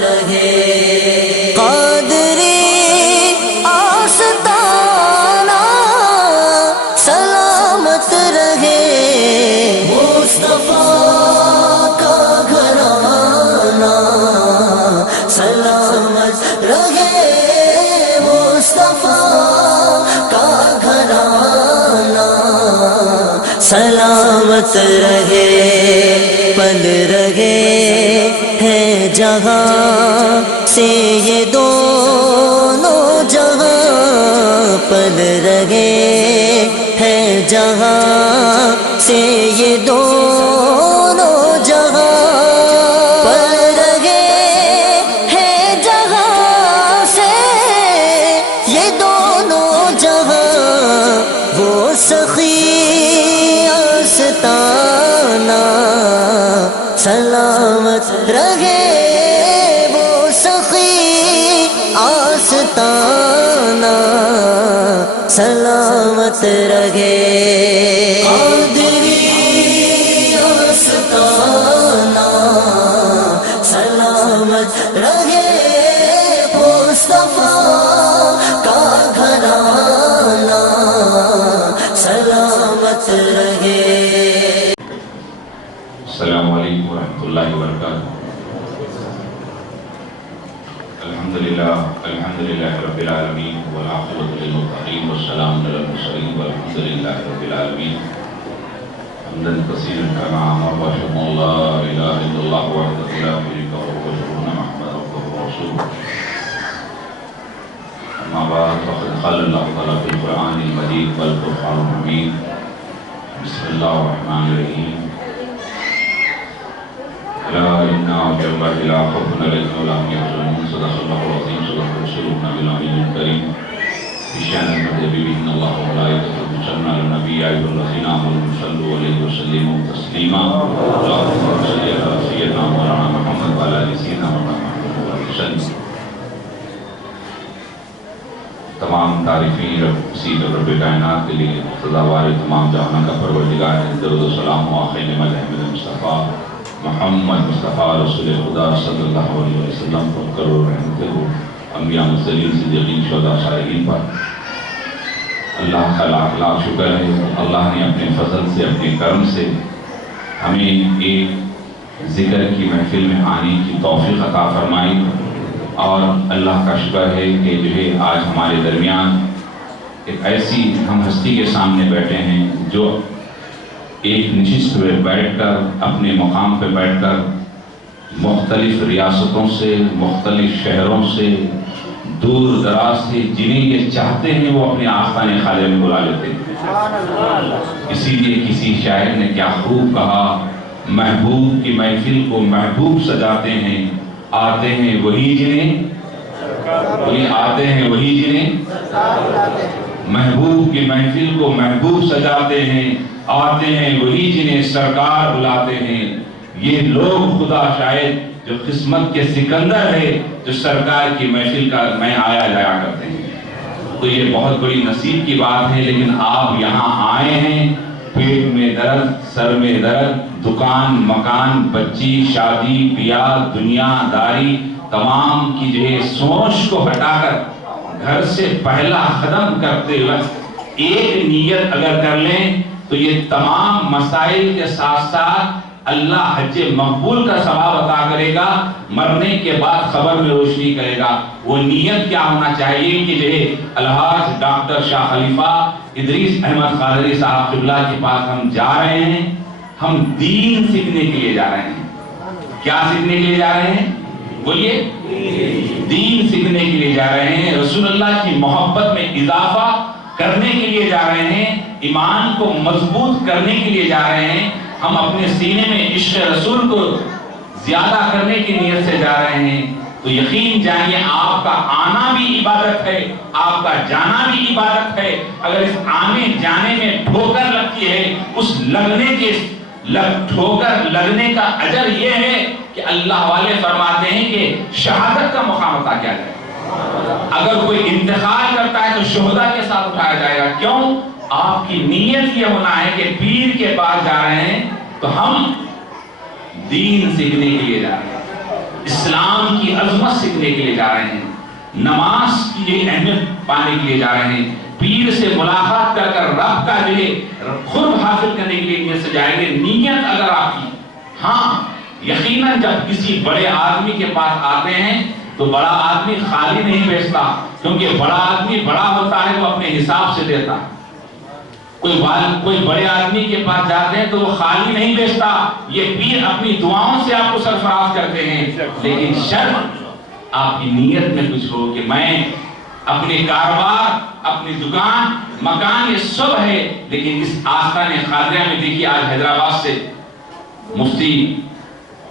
رہے قادری آستانہ سلامت رہے مصطفیٰ کا گھرانہ سلامت رہے مصطفیٰ کا گھرانہ سلامت رہے پل رہے ہیں جہاں سے یہ دونوں جہاں پل رہے ہیں جہاں سے یہ دونوں جہاں پل رہے ہیں جہاں سے یہ دونوں جہاں وہ سخی آستانہ سلامت رہے وہ سخی آستانہ سلامت رہے قادری آستانہ سلامت رہے مصطفیٰ کا گھرانہ سلامت رہے السلام علیکم ورحمۃ اللہ وبرکاتہ الحمدللہ رب العالمین والعاقبۃ للمتقین والسلام علی المرسلین والحمد للہ رب العالمین حمدا کثیرا کما امر واشهد ان لا الہ الا اللہ وحدہ لا شریک لہ واشهد ان محمدا عبدہ ورسولہ اما بعد فقد قال اللہ تعالی فی القرآن المجید والفرقان الحمید بسم اللہ الرحمن الرحیم لا إن أولياء الله لا خوف عليهم ولا هم يحزنون صدق الله العظيم صدق رسوله النبي الأمين الكريم بشأن المذهب إن الله وملائكته يصلون على النبي يا أيها الذين آمنوا صلوا عليه وسلموا تسليما اللهم صل على سيدنا مولانا محمد وعلى آل سيدنا مولانا محمد وسلم تمام تعریفیں سید رب کائنات کے لیے سزاوار تمام جہانوں کا پروردگار درود و سلام و آخر نعمت احمد مصطفیٰ محمد مصطفیٰ رسول خدا صلی اللہ علیہ وسلم پر کرو رحمت ہو انبیاء مرسلین صدیقین شہداء صالحین پر اللہ کا لاکھ لاکھ شکر ہے اللہ نے اپنے فضل سے اپنے کرم سے ہمیں ایک ذکر کی محفل میں آنے کی توفیق عطا فرمائی اور اللہ کا شکر ہے کہ جو ہے آج ہمارے درمیان ایک ایسی ہم ہستی کے سامنے بیٹھے ہیں جو ایک نشست پہ بیٹھ کر اپنے مقام پہ بیٹھ کر مختلف ریاستوں سے مختلف شہروں سے دور دراز سے جنہیں یہ چاہتے ہیں وہ اپنے آستانے خالے میں بلا لیتے ہیں اسی لیے کسی شاعر نے کیا خوب کہا محبوب کی محفل کو محبوب سجاتے ہیں آتے ہیں وہی جنہیں محبوب کی محفل کو محبوب سجاتے ہیں آتے ہیں وہی جنہیں سرکار بلاتے ہیں یہ لوگ خدا شاید جو قسمت کے سکندر ہے جو سرکار کی محفل کا میں آیا جایا کرتے ہیں تو یہ بہت بڑی نصیب کی بات ہے لیکن آپ یہاں آئے ہیں پیٹ میں درد سر میں درد دکان مکان بچی شادی بیاہ دنیا داری تمام کی جو ہے سوچ کو ہٹا کر گھر سے پہلا قدم کرتے وقت ایک نیت اگر کر لیں تو یہ تمام مسائل کے ساتھ ساتھ اللہ حج مقبول کا ثواب عطا کرے گا مرنے کے بعد خبر میں روشنی کرے گا وہ نیت کیا ہونا چاہیے کہ جو ہے الحاج ڈاکٹر شاہ خلیفہ ادریس احمد قادری صاحب قبلہ کے پاس ہم جا رہے ہیں ہم دین سیکھنے کے لیے جا رہے ہیں کیا سیکھنے کے لیے جا رہے ہیں بولیے دین سیکھنے کے لیے جا رہے ہیں رسول اللہ کی محبت میں اضافہ کرنے کے لیے جا رہے ہیں ایمان کو مضبوط کرنے کے لیے جا رہے ہیں ہم اپنے سینے میں عشق رسول کو زیادہ کرنے کی نیت سے جا رہے ہیں تو یقین جانیے آپ کا آنا بھی عبادت ہے آپ کا جانا بھی عبادت ہے اگر اس آنے جانے میں ٹھوکر لگتی ہے اس ٹھوکر لگنے کا اجر یہ ہے کہ اللہ والے فرماتے ہیں کہ شہادت کا مقام عطا کیا جائے اگر کوئی انتقال کرتا ہے تو شہداء کے ساتھ اٹھایا جائے گا کیوں آپ کی نیت یہ ہونا ہے کہ پیر کے پاس جا رہے ہیں تو ہم دین سیکھنے کے لیے جا رہے ہیں اسلام کی عظمت سیکھنے کے لیے جا رہے ہیں، نماز کی جو اہمیت پانے کے لیے جا رہے ہیں، پیر سے ملاقات کر کر رب کا جو قرب حاصل کرنے کے لیے نیت سے جائیں گے۔ نیت اگر آپ کی، ہاں یقیناً جب کسی بڑے آدمی کے پاس آتے ہیں تو بڑا آدمی خالی نہیں بیچتا، کیونکہ بڑا آدمی بڑا ہوتا ہے وہ اپنے حساب سے دیتا ہے۔ کوئی بڑے آدمی کے پاس جاتے ہیں تو وہ خالی نہیں بیچتا، یہ پیر اپنی دعاؤں سے آپ کو سرفراز کرتے ہیں، لیکن شرط آپ کی نیت میں کچھ ہو کہ میں اپنے کاروبار، اپنی دکان، مکان یہ سب ہے، لیکن اس آستان خواجہ میں دیکھیے آج حیدرآباد سے مفتی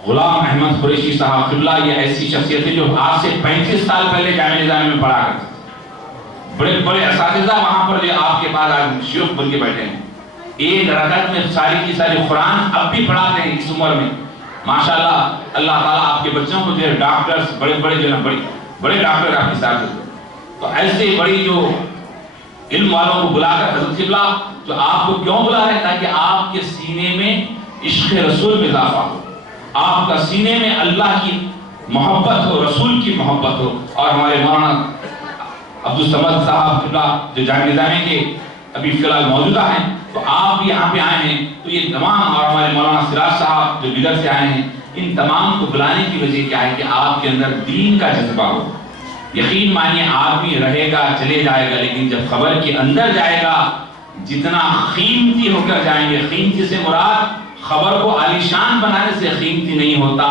غلام احمد قریشی صاحب قبلہ، یہ ایسی شخصیت ہے جو آج سے 35 سال پہلے جامعہ نظامیہ میں پڑھا کرتے، بڑے بڑے اساتذہ وہاں پر جو آپ کے پاس آج شیوخ بن کے بیٹھے ہیں، ایک رکعت میں ساری کی ساری قرآن اب بھی پڑھاتے ہیں اس عمر میں ماشاءاللہ۔ اللہ تعالیٰ آپ کے بچوں کو جو ہے ڈاکٹرز، بڑے ڈاکٹر آپ کے ساتھ ہوتے، تو ایسے بڑی جو علم والوں کو بلا کر حضرت قبلہ جو آپ کو کیوں بلا رہے ہیں؟ تاکہ آپ کے سینے میں عشق رسول میں اضافہ ہو، آپ کا سینے میں اللہ کی محبت ہو، رسول کی محبت ہو۔ اور ہمارے مولانا عبدالصمد صاحب قبلہ جو جامعہ نظامیہ کے ابھی فی الحال موجودہ ہیں، تو آپ بھی یہاں پہ آئے ہیں، تو یہ تمام، اور ہمارے مولانا سراج صاحب جو بدر سے آئے ہیں، ان تمام کو بلانے کی وجہ کیا ہے کہ آپ کے اندر دین کا جذبہ ہو۔ یقین مانیے آدمی رہے گا، چلے جائے گا، لیکن جب خبر کے اندر جائے گا جتنا قیمتی ہو کر جائیں گے، قیمتی سے مراد خبر کو عالیشان بنانے سے قیمتی نہیں ہوتا،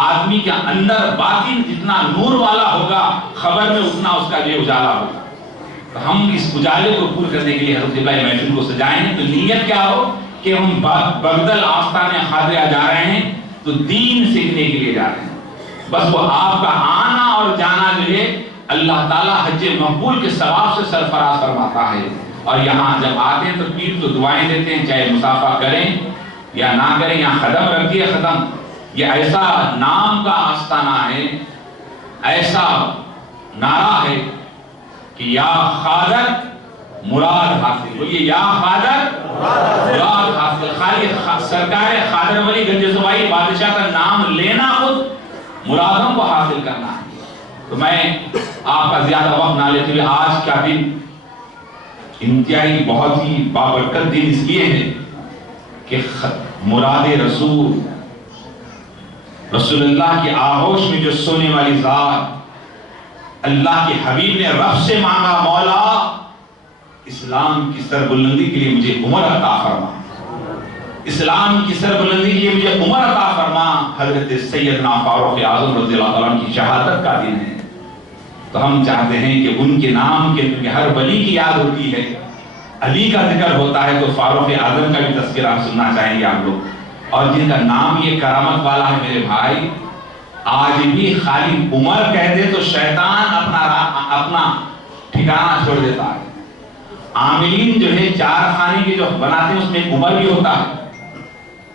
آدمی کے اندر باطن جتنا نور والا ہوگا خبر میں اتنا اس کا جو اجالا ہوگا۔ تو ہم اس اجالے کو پور کرنے کے لیے حضرت قبلہ محفل کو سجائیں، تو نیت کیا ہو کہ ہم بغدل آستان خواجہ جا رہے ہیں تو دین سیکھنے کے لیے جا رہے ہیں، بس وہ آپ کا آنا اور جانا جو ہے اللہ تعالیٰ حج مقبول کے ثواب سے سرفراز فرماتا ہے۔ اور یہاں جب آتے ہیں تو پیر تو دعائیں دیتے ہیں، چاہے مسافہ کریں یا نہ کریں، یہاں ختم رکھ دیا ختم۔ یہ ایسا نام کا آستانہ ہے، ایسا نعرہ ہے کہ یا خواجہ مراد حاصل، بولیے یا خواجہ مراد حاصل۔ خالی سرکار خواجہ ولی گنج صوبائی بادشاہ کا نام لینا خود مرادوں کو حاصل کرنا ہے۔ تو میں آپ کا زیادہ وقت نہ لیتے ہوئے، آج کا دن انتہائی بہت ہی بابرکت دن اس لیے ہے کہ مراد رسول اللہ کی آغوش میں جو سونے والی ذات، اللہ کے حبیب نے رب سے مانگا، مولا اسلام کی سربلندی کے لیے مجھے عمر عطا فرما، اسلام کی سربلندی کے لیے مجھے عمر عطا فرما۔ حضرت سیدنا فاروق اعظم رضی اللہ تعالیٰ عنہ کی شہادت کا دن ہے، تو ہم چاہتے ہیں کہ ان کے نام کے کیونکہ ہر ولی کی یاد ہوتی ہے، علی کا ذکر ہوتا ہے تو فاروق اعظم کا بھی تذکرہ سننا چاہیں گے آپ لوگ، اور جن کا نام یہ کرامت والا ہے میرے بھائی، آج بھی خالی عمر کہہ دے تو شیطان اپنا ٹھکانہ چھوڑ دیتا ہے۔ عاملین جو ہے چار خانے کے جو بناتے ہیں اس میں عمر بھی ہوتا ہے،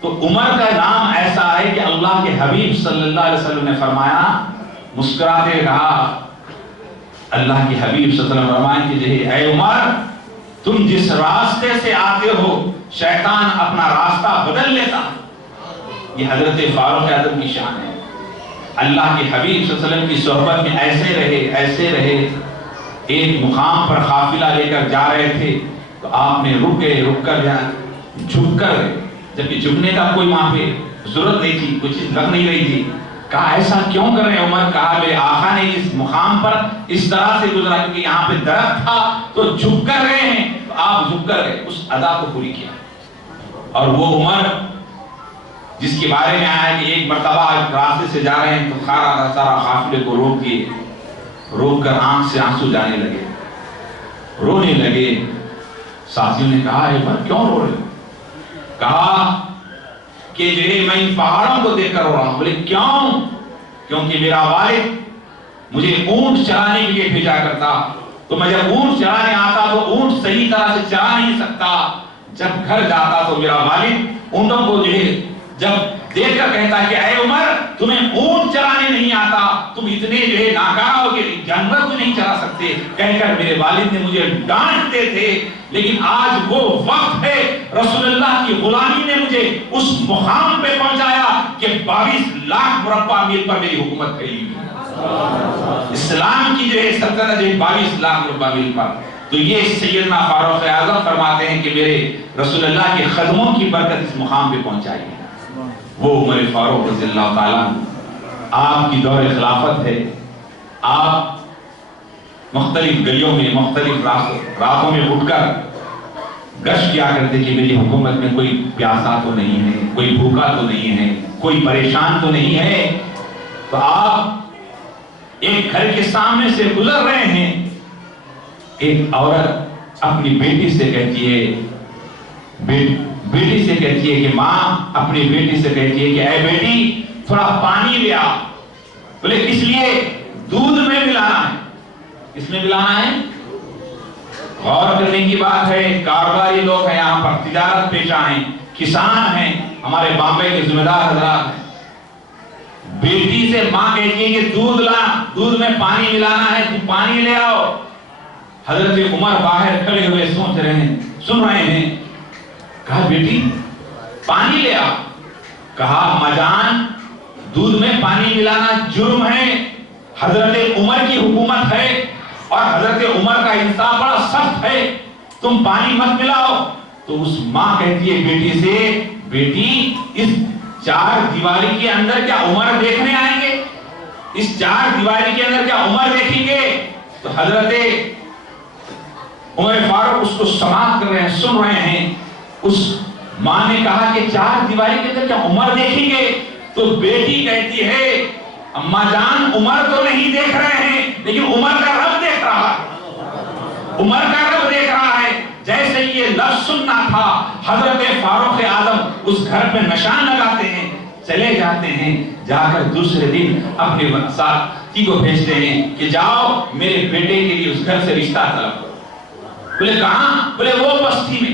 تو عمر کا نام ایسا ہے کہ اللہ کے حبیب صلی اللہ علیہ وسلم نے فرمایا، مسکراتے کہا، اللہ کے حبیب صلی اللہ علیہ وسلم فرمائیں کہ جو اے عمر تم جس راستے سے آتے ہو شیطان اپنا راستہ بدل لیتا۔ یہ حضرت فاروق اعظم کی شان ہے، اللہ کے حبیب صلی اللہ علیہ وسلم کی صحبت میں ایسے رہے۔ ایک مقام پر قافلہ لے کر جا رہے تھے تو آپ نے رک کر جھک کر، جبکہ جھکنے کا کوئی وہاں پہ ضرورت نہیں تھی، کوئی چیز لگ نہیں رہی تھی، کہا ایسا کیوں کر رہے ہیں عمر؟ کہا میرے آقا نے اس مقام پر اس طرح سے گزرا کیونکہ یہاں پہ درخت تھا تو جھک کر رہے ہیں، تو آپ جھک کر گئے، اس ادا کو پوری کیا۔ اور وہ عمر جس کے بارے میں آیا کہ ایک مرتبہ راستے سے جا رہے ہیں تو سارا قافلے کو روک کر آنکھ سے آنسو جانے لگے، رونے لگے۔ ساتھیوں نے کہا اے عمر کیوں رو رہے؟ کہا کہ میں ان پہاڑوں کو دیکھ کر رو رہا ہوں۔ بولے کیوں؟ کیونکہ میرا والد مجھے اونٹ چرانے کے لیے بھیجا کرتا، تو میں جب اونٹ چرانے آتا تو اونٹ صحیح طرح سے چرا نہیں سکتا، جب گھر جاتا تو میرا والد اونٹوں کو جو ہے جب دیکھ کر کہتا ہے کہ اے عمر تمہیں اونٹ چرانے نہیں آتا، تم اتنے جو ہے ناکارہ ہو کے جانور کو نہیں چلا سکتے کہہ کر میرے والد نے مجھے ڈانٹتے تھے، لیکن آج وہ وقت ہے رسول اللہ کی غلامی نے مجھے اس مقام پہ پہنچایا کہ 22 لاکھ مربع میل پر میری حکومت پھیلی ہوئی، اسلام کی جو ہے سلطنت ہے 22 لاکھ مربع میل پر۔ تو یہ سیدنا فاروق اعظم فرماتے ہیں کہ میرے رسول اللہ کے قدموں کی برکت اس مقام پہ پہنچائی ہے۔ وہ عمر فاروق رضی اللہ تعالیٰ، آپ کی دور خلافت ہے، آپ مختلف گلیوں میں مختلف راتوں میں اٹھ کر گشت کیا کرتے کہ میری حکومت میں کوئی پیاسا تو نہیں ہے، کوئی بھوکا تو نہیں ہے، کوئی پریشان تو نہیں ہے۔ تو آپ ایک گھر کے سامنے سے گزر رہے ہیں، ایک عورت اپنی بیٹی سے کہتی ہے، بیٹی سے کہتی ہے کہ ماں اپنی بیٹی سے کہتی ہے کہ اے بیٹی تھوڑا پانی لے آ۔ بولے کس لیے؟ دودھ میں ملانا ہے۔ کس میں ملانا ہے؟ غور کرنے کی بات ہے، کاروباری لوگ ہیں یہاں پر، تجارت پیشہ ہیں، کسان ہیں، ہمارے بامبے کے ذمہ دار حضرات ہیں۔ بیٹی سے ماں کہتی ہے کہ دودھ لا، دودھ میں پانی ملانا ہے، تو پانی لے آؤ۔ حضرت عمر باہر کھڑے ہوئے سوچ رہے ہیں، سن رہے ہیں۔ کہا بیٹی پانی لے آ۔ کہا اماں جان دودھ میں پانی ملانا جرم ہے، حضرت عمر کی حکومت ہے اور حضرت عمر کا انصاف بڑا سخت ہے، تم پانی مت ملاؤ۔ تو اس ماں کہتی ہے بیٹی سے، بیٹی اس چار دیواری کے اندر کیا عمر دیکھنے آئیں گے؟ اس چار دیواری کے اندر کیا عمر دیکھیں گے؟ تو حضرت عمر فاروق اس کو سماعت کر رہے ہیں، سن رہے ہیں۔ اس ماں نے کہا کہ چار دیواری کے اندر کیا عمر دیکھیں گے؟ تو بیٹی کہتی ہے اماں جان عمر تو نہیں دیکھ رہے ہیں، لیکن عمر کا رب دیکھ رہا ہے، عمر کا رب دیکھ رہا ہے۔ جیسے یہ لفظ سننا تھا، حضرت فاروق اعظم اس گھر پہ نشان لگاتے ہیں، چلے جاتے ہیں، جا کر دوسرے دن اپنے ساتھی کو بھیجتے ہیں کہ جاؤ میرے بیٹے کے لیے اس گھر سے رشتہ طلب کرو۔ بولے کہاں؟ بولے وہ بستی میں۔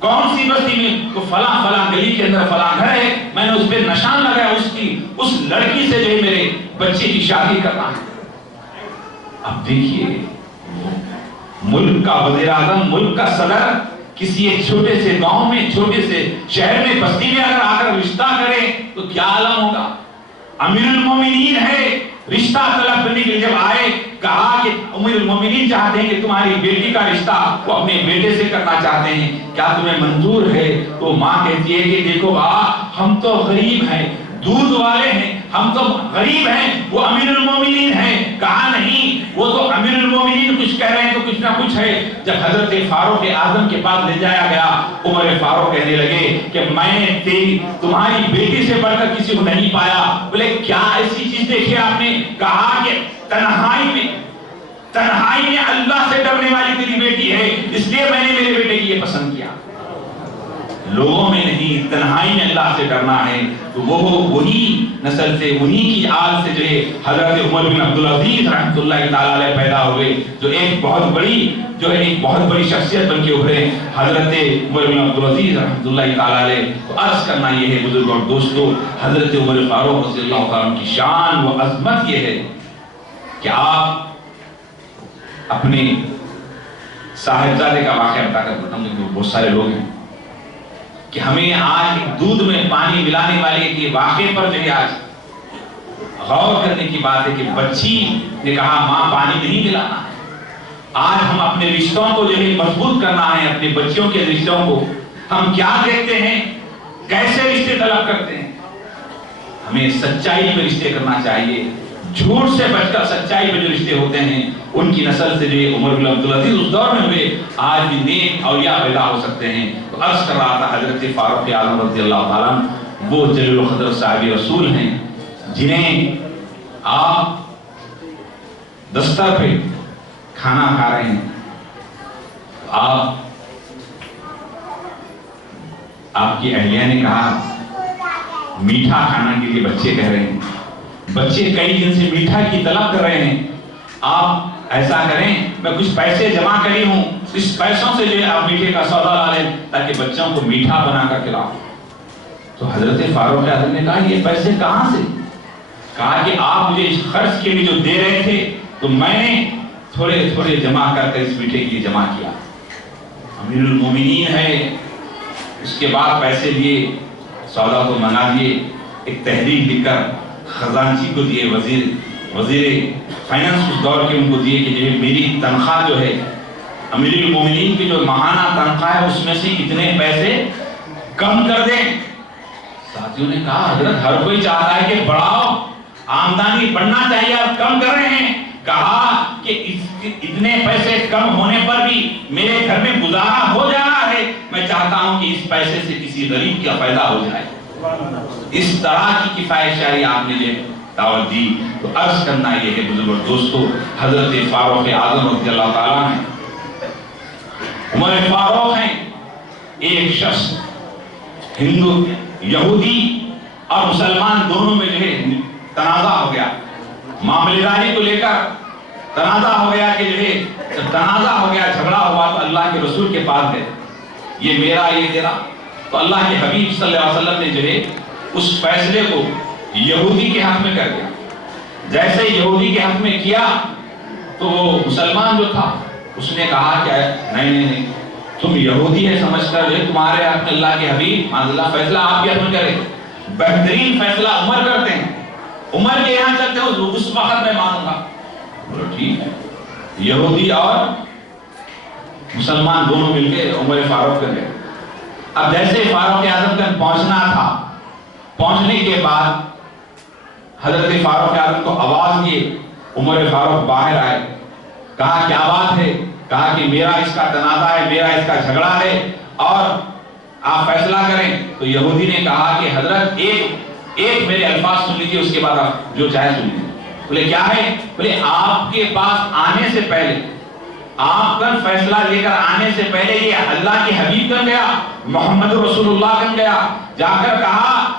کون سی بستی میں؟ تو فلاں فلاں گلی کے اندر فلاں گھر ہے، میں نے اس پہ نشان لگایا، اس لڑکی سے جو ہے میرے بچے کی شادی کرنا ہے۔ اب دیکھیے ملک کا وزیر اعظم، ملک کا صدر کسی ایک چھوٹے سے گاؤں میں، چھوٹے سے شہر میں، بستی میں اگر آ کر رشتہ کرے تو کیا عالم ہوگا۔ امیر المومنین ہے، رشتہ طلب کرنے کے لیے جب آئے، کہا کہ امیر المومنین چاہتے ہیں کہ تمہاری بیٹی کا رشتہ وہ اپنے بیٹے سے کرنا چاہتے ہیں، کیا تمہیں منظور ہے؟ تو ماں کہتی ہے کہ دیکھو ہم تو غریب ہیں، دودھ والے ہیں، ہم تو غریب ہیں، وہ امیر المومنین ہیں۔ کہا نہیں، وہ تو امیر المومنین کچھ کہہ رہے ہیں تو کچھ نہ کچھ ہے۔ جب حضرت فاروق اعظم کے پاس لے جایا گیا، عمر فاروق کہنے لگے کہ میں نے تمہاری بیٹی سے بڑھ کر کسی کو نہیں پایا۔ بولے کیا ایسی چیز دیکھی آپ نے؟ کہا کہ تنہائی میں اللہ سے ڈرنے والی تیری بیٹی ہے، اس لیے میں نے میرے بیٹے کی یہ پسند کیا۔ لوگوں میں نہیں، تنہائی میں اللہ سے ڈرنا ہے۔ تو وہ وہی نسل سے، وہی کی آل سے جو ہے حضرت عمر بن عبدالعزیز رحمۃ اللہ تعالیٰ علیہ پیدا ہوئے، جو ایک بہت بڑی شخصیت بن کے ابھرے، حضرت عمر بن عبدالعزیز رحمۃ اللہ تعالیٰ علیہ۔ تو عرض کرنا یہ ہے بزرگوں اور دوستوں، حضرت عمر فاروق رضی اللہ تعالیٰ کی شان و عظمت یہ ہے کہ آپ اپنے صاحبزادے کا واقعہ بتا کر بتاؤں گے، بہت سارے لوگ ہیں کہ ہمیں آج دودھ میں پانی ملانے والے کے واقعے پر جو ہے آج غور کرنے کی بات ہے کہ بچی نے کہا ماں پانی نہیں ملانا ہے۔ آج ہم اپنے رشتوں کو جو ہے مضبوط کرنا ہے، اپنے بچیوں کے رشتوں کو ہم کیا دیکھتے ہیں، کیسے رشتے طلب کرتے ہیں۔ ہمیں سچائی میں رشتے کرنا چاہیے، جھوٹ سے بچ کر سچائی میں جو رشتے ہوتے ہیں ان کی نسل سے جو عمر بن عبدالعزیز اس دور میں ہوئے، آج بھی نیک اولیاء پیدا ہو سکتے ہیں۔ تو عرض کر رہا تھا حضرت فاروق اعظم رضی اللہ تعالیٰ وہ جلیل القدر صاحب رسول ہیں جنہیں آپ دستر پہ کھانا کھا رہے ہیں، آپ کی اہلیہ نے کہا میٹھا کھانا کے لیے بچے کہہ رہے ہیں، بچے کئی دن سے میٹھا کی طلب کر رہے ہیں، آپ ایسا کریں میں کچھ پیسے جمع کری ہوں، اس پیسوں سے جو ہے آپ میٹھے کا سودا لا لیں تاکہ بچوں کو میٹھا بنا کر کھلاؤ۔ تو حضرت فاروق اعظم نے کہا یہ پیسے کہاں سے؟ کہا کہ آپ مجھے اس خرچ کے لیے جو دے رہے تھے تو میں نے تھوڑے تھوڑے جمع کر کے اس بیٹے کے لیے جمع کیا. امیر المومنین ہے، اس کے بعد پیسے لیے، سودا تو منگا لیے، ایک تحریر لکھ کر خزانچی کو دیے، وزیر فائنانس اس دور کے ان کو دیے کہ جو میری تنخواہ جو ہے، امیر المومنین کی جو ماہانہ تنخواہ ہے اس میں سے اتنے پیسے کم کر دیں. ساتھیوں نے کہا حضرت ہر کوئی چاہتا ہے کہ بڑھاؤ، آمدنی بڑھنا چاہیے، آپ کم کر رہے ہیں. کہا کہ اتنے پیسے کم ہونے پر بھی میرے گھر میں گزارا ہو جا رہا ہے، میں چاہتا ہوں کہ اس پیسے سے کسی غریب کا فائدہ ہو جائے. اس طرح کی کفایت شاعری آپ نے جو دعوت دی. تو عرض کرنا یہ ہے بزرگوں دوستو، حضرت فاروق اعظم رضی اللہ تعالیٰ ہیں، عمر فاروق ہیں. ایک شخص ہندو، یہودی اور مسلمان دونوں میں جو ہے تنازع ہو گیا، معاملے داری کو لے کر تنازع ہو گیا کہ جو ہے جب تنازع ہو گیا، جھگڑا ہوا تو اللہ کے رسول کے پاس گئے، یہ میرا یہ تیرا. تو اللہ کے حبیب صلی اللہ علیہ وسلم نے جو ہے اس فیصلے کو یہودی کے حق میں کر دیا. جیسے یہودی کے حق میں کیا تو وہ مسلمان جو تھا اس نے کہا کہ نہیں تم یہودی ہے سمجھ کر جو تمہارے حق میں اللہ کے حبیب اللہ فیصلہ آپ کے حق میں کرے، بہترین فیصلہ عمر کرتے ہیں، عمر کے یہاں چلتے ہو اس وقت میں مانوں گا. بولو ٹھیک ہے. یہودی اور مسلمان دونوں مل کے عمر فاروق کر گئے. اب جیسے فاروق اعظم تک پہنچنا تھا، پہنچنے کے بعد حضرت فاروق اعظم کو آواز دیے، عمر فاروق باہر آئے، کہا کیا بات ہے؟ کہا کہ میرا اس کا تنازع ہے، میرا اس کا جھگڑا ہے اور آپ فیصلہ کریں. تو یہودی نے کہا کہ حضرت ایک میرے الفاظ سن لیجیے، اس کے بعد آپ جو چاہے سن لیجیے. بولے کیا ہے؟ بولے آپ کے پاس آنے سے پہلے، آپ کا فیصلہ لے کر آنے سے پہلے یہ اللہ کے حبیب کن گیا، محمد رسول اللہ کن گیا، جا کر کہا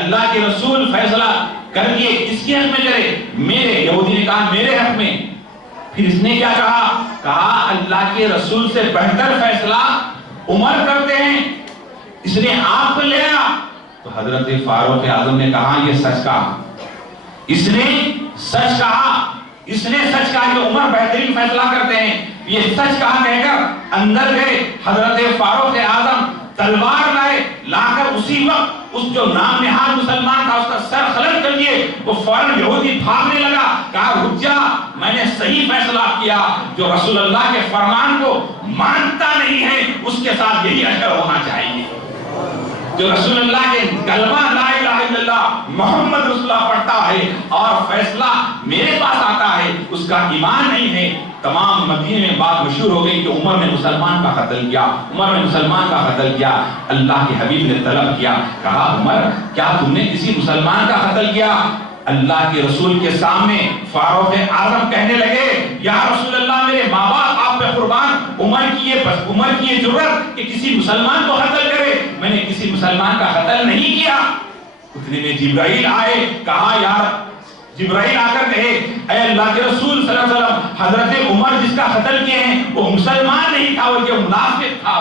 اللہ کے رسول فیصلہ کر دیے، کس کے حق میں کرے؟ میرے. یہودی نے کہا میرے حق میں. پھر اس نے کیا کہا اللہ کے رسول سے بہتر فیصلہ عمر کرتے ہیں، اس نے آپ کو لے آیا. تو حضرت فاروق اعظم نے کہا یہ سچ کہا، اس نے سچ کہا، اس نے سچ کہا کہ عمر بہترین فیصلہ کرتے ہیں. یہ سچ کہا کہہ کر اندر گئے. حضرت فاروق اعظم تلوار لائے، لا کر اسی وقت اس جو نام نہاد مسلمان تھا اس کا سر خلط کر دیے. وہ فوراً یہودی بھاگنے لگا، کہا رک جا، میں نے صحیح فیصلہ کیا. جو رسول اللہ کے فرمان کو مانتا نہیں ہے اس کے ساتھ یہی اثر ہونا چاہیے. جو رسول اللہ کے کلمہ لا الہ الا اللہ محمد رسول اللہ پڑھتا ہے اور فیصلہ میرے پاس آتا ہے اس کا ایمان نہیں ہے. تمام مدینے میں بات مشہور ہو گئی کہ عمر نے مسلمان کا قتل کیا، عمر نے مسلمان کا قتل کیا. اللہ کے حبیب نے طلب کیا، کہا عمر کیا تم نے کسی مسلمان کا قتل کیا؟ اللہ کے رسول کے سامنے فاروق اعظم کہنے لگے یا رسول اللہ میرے ماں باپ آپ پہ قربان، عمر کی یہ جرأت کہ کسی مسلمان کو قتل کرے، میں نے کسی مسلمان کا قتل نہیں کیا. اتنے میں جبرائیل آئے، کہا یار جبرائیل آ کر کہے اے اللہ کے رسول صلی اللہ علیہ وسلم حضرت عمر جس کا قتل کیے ہیں وہ مسلمان نہیں تھا، وہ منافق تھا.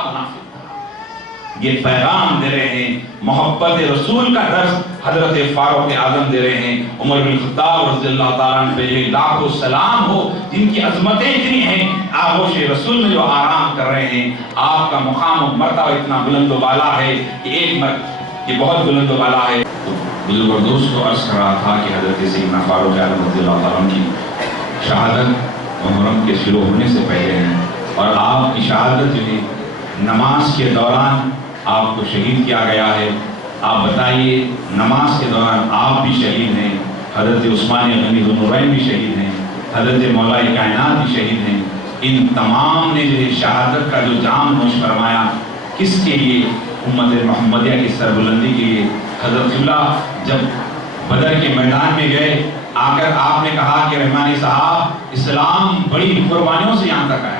یہ پیغام دے رہے ہیں، محبت رسول کا درس حضرت فاروق اعظم دے رہے ہیں. عمر بن خطاب رضی اللہ تعالیٰ عنہ پہ لاکھوں سلام ہو جن کی عظمتیں اتنی ہیں، آغوش رسول میں جو آرام کر رہے ہیں. آپ کا مقام و مرتبہ اتنا بلند و بالا ہے کہ یہ بہت بلند و بالا ہے. بزرگ اور دوست کو عرض کر رہا تھا کہ حضرت سیدنا فاروق اعظم رضی اللہ تعالیٰ عنہ کی شہادت محرم کے شروع ہونے سے پہلے ہے اور آپ کی شہادت جو ہے نماز کے دوران آپ کو شہید کیا گیا ہے. آپ بتائیے نماز کے دوران آپ بھی شہید ہیں، حضرت عثمان غنی ذو النورین بھی شہید ہیں، حضرت مولا کائنات بھی شہید ہیں. ان تمام نے جو ہے شہادت کا جو جام نوش فرمایا کس کے لیے؟ امت محمدیہ کی سربلندی کے لیے. حضرت اللہ جب بدر کے میدان میں گئے، آ کر آپ نے کہا کہ رحمانی صاحب اسلام بڑی قربانیوں سے یہاں تک آیا،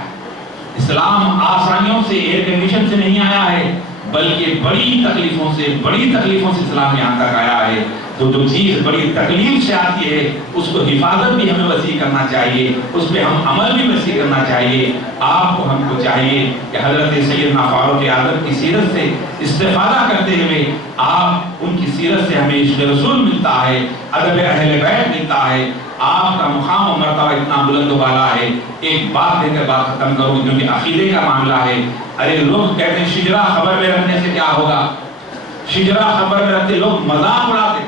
اسلام آسانیوں سے ایئر کنڈیشن سے نہیں آیا ہے بلکہ بڑی تکلیفوں سے اسلام یہاں تک آیا ہے. تو جو چیز بڑی تکلیف سے آتی ہے اس کو حفاظت بھی ہمیں وسیع کرنا چاہیے، اس پہ ہم عمل بھی وسیع کرنا چاہیے. آپ کو ہم کو چاہیے کہ حضرت سیدنا فاروق اعظم کی سیرت سے استفادہ کرتے ہوئے آپ ان کی سیرت سے ہمیں عشق رسول ملتا ہے، ادب اہل بیت ملتا ہے. آپ کا مقام و مرتبہ اتنا بلند و بالا ہے. ایک بات دے کر بات ختم کروں کیونکہ عقیدے کا معاملہ ہے. ارے لوگ کہتے ہیں شجرا خبر میں رکھنے سے کیا ہوگا؟ شجرا خبر میں رکھتے لوگ مذاق اڑاتے.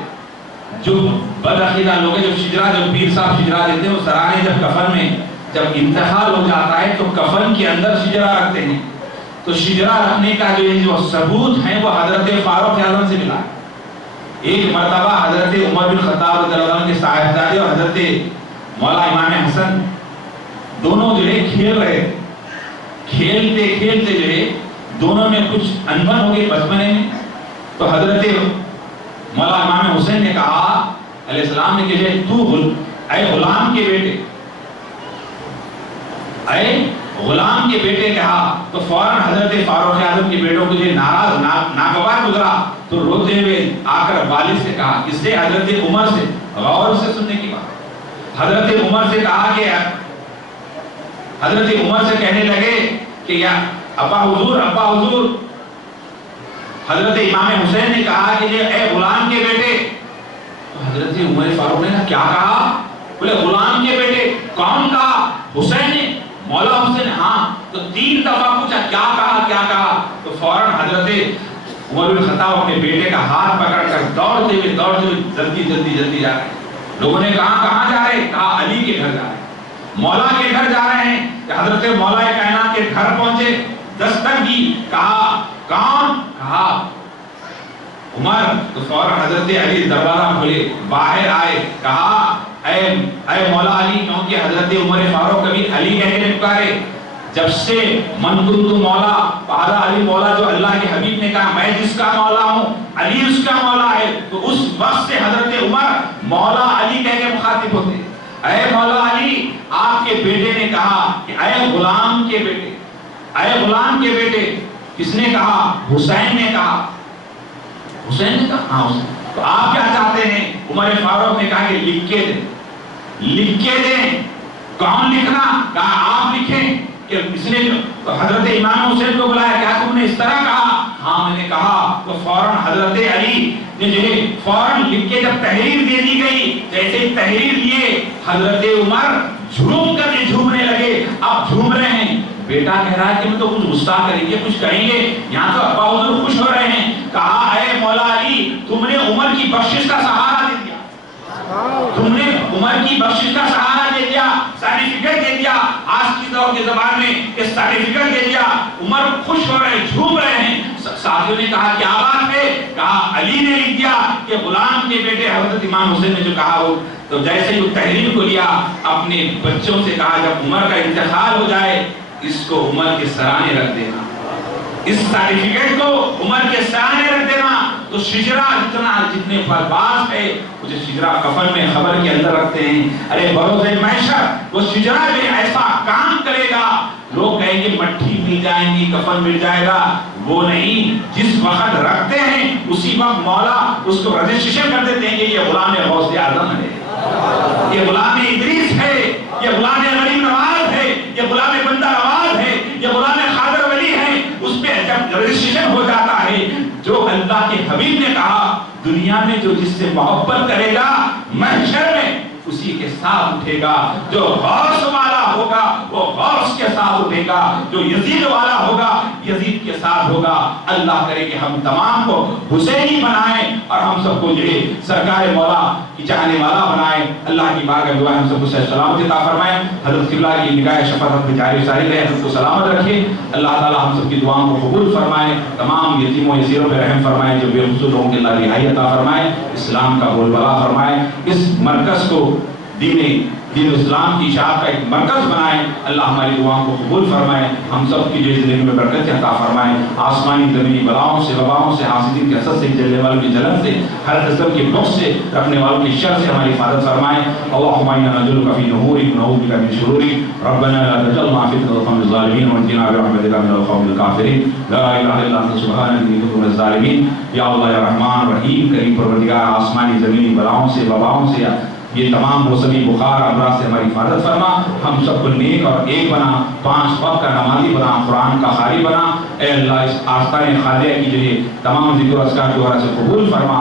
جو بدعقیدہ لوگ ہیں، جو پیر صاحب شجرا دیتے ہیں، وہ سرانے جب کفن میں جب انتقال ہو جاتا ہے تو کفن کے اندر شجرا رکھتے ہیں. تو شجرا رکھنے کا جو ثبوت ہے وہ حضرت فاروق اعظم سے ملا ہے. ایک مرتبہ حضرت عمر بن خطاب رضی اللہ عنہ کے صاحبزادے اور حضرت مولا امام حسن دونوں جو ہے کھیل رہے. کھیلتے کھیلتے جو ہے دونوں میں کچھ انبن ہو گئی بچپنے میں. تو حضرت مولا امام حسین نے کہا علیہ السلام نے کہ اے غلام کے بیٹے، اے غلام کے بیٹے کہا. تو فوراً حضرت فاروق اعظم کے بیٹوں کو جو ناراض ناگوار گزرا تو روتے ہوئے آ کر والد سے کہا، اس سے حضرت عمر سے غور سے سننے کی بات، حضرت عمر سے کہا کہ حضرت عمر سے کہنے لگے کہ یا ابا حضور حضرت امام حسین نے کہا کہ اے غلام کے بیٹے. تو حضرت عمر فاروق نے کیا کہا؟ بولے غلام کے بیٹے. کون کہا؟ حسین نے. مولا حسین. ہاں. تو 3 دفعہ پوچھا کیا کہا. تو فوراً حضرت عمر بن خطاب اپنے بیٹے کا ہاتھ پکڑ کر دوڑتے ہوئے جلدی جا رہے. لوگوں نے کہاں جا رہے؟ کہا علی کے گھر جا رہے ہیں، مولا کے گھر جا رہے ہیں. حضرت مولا کائنات کے گھر پہنچے، دستک دی. کہا کون؟ کہا عمر. تو فوراً حضرت علی دروازہ کھولے، باہر آئے. کہا اے مولا علی، کیونکہ حضرت عمر فاروق کبھی علی کہہ کے پکارے. جب سے من کنت مولا فہذا علی مولا، جو اللہ کے حبیب نے کہا میں جس کا مولا ہوں علی اس کا مولا ہے، تو اس وقت سے حضرت عمر مولا علی کہہ کے مخاطب ہوتے. اے مولا علی، آپ کے بیٹے نے کہا کہ اے غلام کے بیٹے، اے غلام کے بیٹے. کس نے کہا؟ حسین نے کہا. حسین نے کہا ہاں حسین. تو آپ کیا چاہتے ہیں؟ عمر فاروق نے کہا کہ لکھ کے دیں. کون لکھنا؟ کہا آپ لکھیں. کہ اس نے تو حضرت امام حسین کو بلایا، کیا تم نے اس طرح کہا؟ ہاں میں نے کہا. تو فوراً حضرت علی نے جو ہے فوراً لکھ کے جب تحریر دے دی گئی، جیسے تحریر لیے حضرت عمر جھومنے لگے. اب جھوم رہے ہیں. بیٹا کہہ رہا ہے کہ میں تو کچھ غصہ کریں گے، کچھ کہیں گے. یہاں تو ابا حضور خوش ہو رہے ہیں. کہا اے مولا علی، تم نے عمر کی بخشش کا سہارا دے دیا، تم نے عمر کی بخشش کا سہارا دے دیا، سرٹیفکیٹ دے دیا. آج کی دور کے زبان میں کہ سرٹیفکیٹ دے دیا. عمر خوش ہو رہے ہیں، جھوم رہے ہیں. ساتھیوں نے کہا کیا بات ہے؟ کہا علی نے لکھ دیا کہ غلام کے بیٹے حضرت امام حسین نے جو کہا وہ. تو جیسے ہی تحریر کو لیا، اپنے بچوں سے کہا جب عمر کا انتقال ہو جائے اس کو عمر کے سرانے رکھ دینا، اس سرٹیفکیٹ کو عمر کے سرانے رکھ دینا. تو شجرا جتنے باز ہے مجھے شجرا کفن میں خبر کے اندر رکھتے ہیں. ارے بروز محشر وہ شجرا بھی ایسا کام کرے گا، لوگ کہیں گے مٹھی مل جائیں گی، کفن مل جائے گا. وہ نہیں، جس وقت رکھتے ہیں اسی وقت مولا اس کو رجسٹریشن کر دیتے ہیں کہ یہ غلام غوث اعظم ہے، یہ غلام ادریس ہے، یہ غلام غریب نواز ہے، یہ غلام بندہ نواز ہے، یہ غلام خادر ولی ہے. اس پہ جب رجسٹریشن ہو جاتا ہے، جو اللہ کے حبیب نے کہا دنیا میں جو جس سے محبت کرے گا محشر میں اسی کے ساتھ اٹھے گا. جو غوث والا ہوگا وہ غوث کے ساتھ اٹھے گا، جو یزید والا ہوگا یزید کے ساتھ ہوگا. اللہ کرے کہ ہم تمام کو حسینی بنائیں اور ہم سب کو جو ہے سرکار مولا کی چاہنے والا بنائیں. اللہ کی بارگاہ دعا ہم سب کو صحت سلامتی عطا فرمائے. حضرت قبلہ کی نگاہ شفقت پہ جاری ساری رہے، حضرت کو سلامت رکھے. اللہ تعالی ہم سب کی دعاؤں کو قبول فرمائے. تمام یتیموں یسیروں پہ رحم فرمائے، جو بے قصور لوگوں کے اللہ رہائی عطا فرمائے، اسلام کا بول بالا فرمائے. اس مرکز کو دین اسلام کی اشاعت کا ایک مرکز بنائے. اللہ ہماری دعاؤں کو قبول فرمائے، ہم سب کی جو زندگی میں برکت عطا فرمائے. آسمانی زمینی بلاؤں سے، وباؤں سے، حاسدین کی حسد سے، جلنے والوں کی جلن سے، ہر قسم کے بغض سے، رکھنے والوں کی شر سے ہماری حفاظت فرمائے. اللہم انا نجعلک فی نحورک ونعوذ بک من شرورک ربنا لا تجعلنا فتنة للقوم الظالمین ونجنا برحمتک من القوم الکافرین. لا الہ الا انت سبحانک انی کنت من الظالمین. یا اللہ یا رحمان رحیم کریم پروردگار، آسمانی زمینی بلاؤں سے، وباؤں سے، یہ تمام موسمی بخار امراض سے ہماری حفاظت فرما. ہم سب کو نیک اور ایک بنا، 5 وقت کا نمازی بنا، قرآن کا قاری بنا. اے اللہ اس آستان خالیہ کی جو ہے تمام ذکر و اذکار دوبارہ سے قبول فرما.